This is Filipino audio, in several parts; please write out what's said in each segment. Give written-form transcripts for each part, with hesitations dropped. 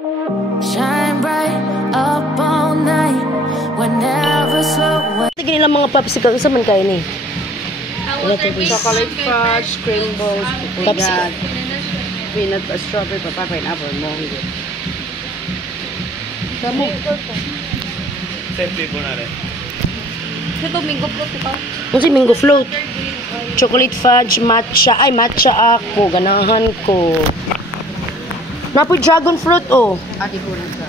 Shine bright up all night, whenever slow. Tignan nilang mga popsicle. Isa man kayo ni? Chocolate fudge, cream balls, pupugat, peanut, strawberry, papaya, pineapple, mango. Kamu. Safety po na rin. Ito, mango float ito. Ano si mango float? Chocolate fudge, matcha. Ay, matcha ako. Ganahan ko. Napoy dragon fruit, oh. Adi ko rin sir.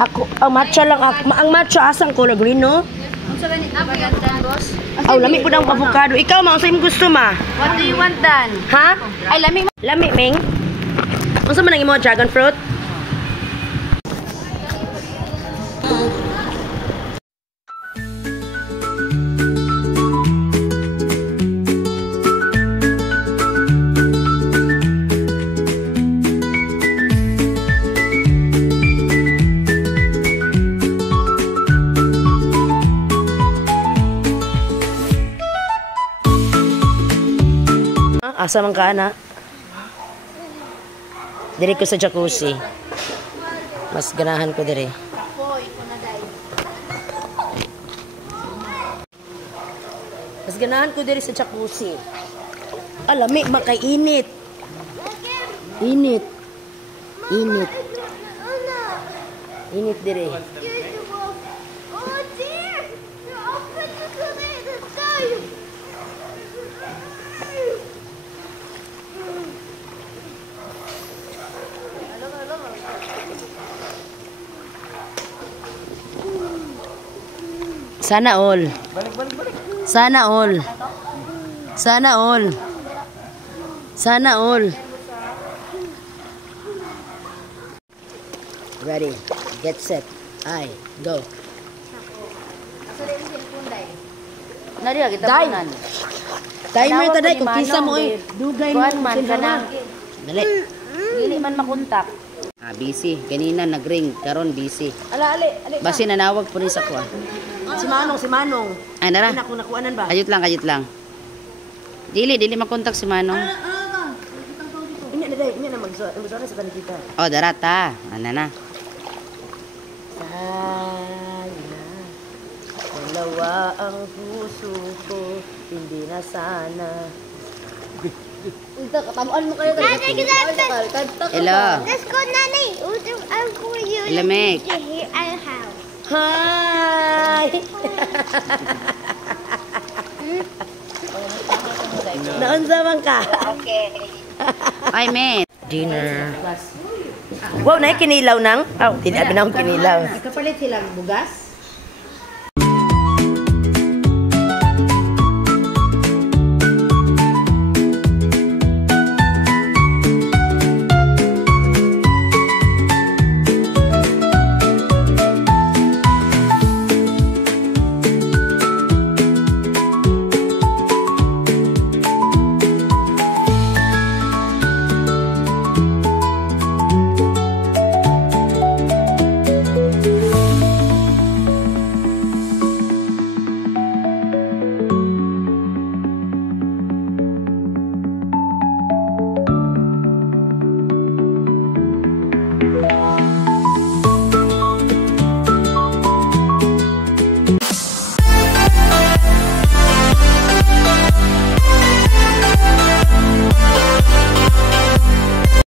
Ako, ang matcha lang ako. Ang matcha asang color green, no? Ang sa ganit na ba yan, Dan, boss? Aw, lami po ng avocado. Ikaw, ma, ang sa'yo gusto, ma? What do you want, Dan? Ha? Ay, lamig. Lami, Ming. Ang saan man ang imo dragon fruit? Asa man ka, ana? Diri ko sa jacuzzi. Mas ganahan ko diri. Mas ganahan ko diri sa jacuzzi. Alami, makainit. Init. Init. Init diri. Sana all. Sana all. Sana all. Sana all. Ready. Get set. I go. Nari kita Dai. Timer ta dai kung kinsa mo eh. Dugay mo man kana. Dali. Dili man makontak. Busy. Kanina nag-ring. Karon busy. Ala ali. Basi nanawag po rin sa kuha. Si Manong, si Manong. Ay, nara. Nakuanan ba? Kajut lang, kajut lang. Dili makontak si Manong. Inya na dai, inya na mag-sora sa kanita. Oh, darata. Ano na. Sana dalawa ang puso ko, hindi na sana. Ito, katamuan mo kayo. Hello. Let's go, Nanny. I'm going you. Hello, Meg. Here I have. Hi! Naunsa man ka? Okay. Ay, men. Dinner. Wow, na kinilaw nang? Oh, hindi na kinilaw. Kapalit silang bugas.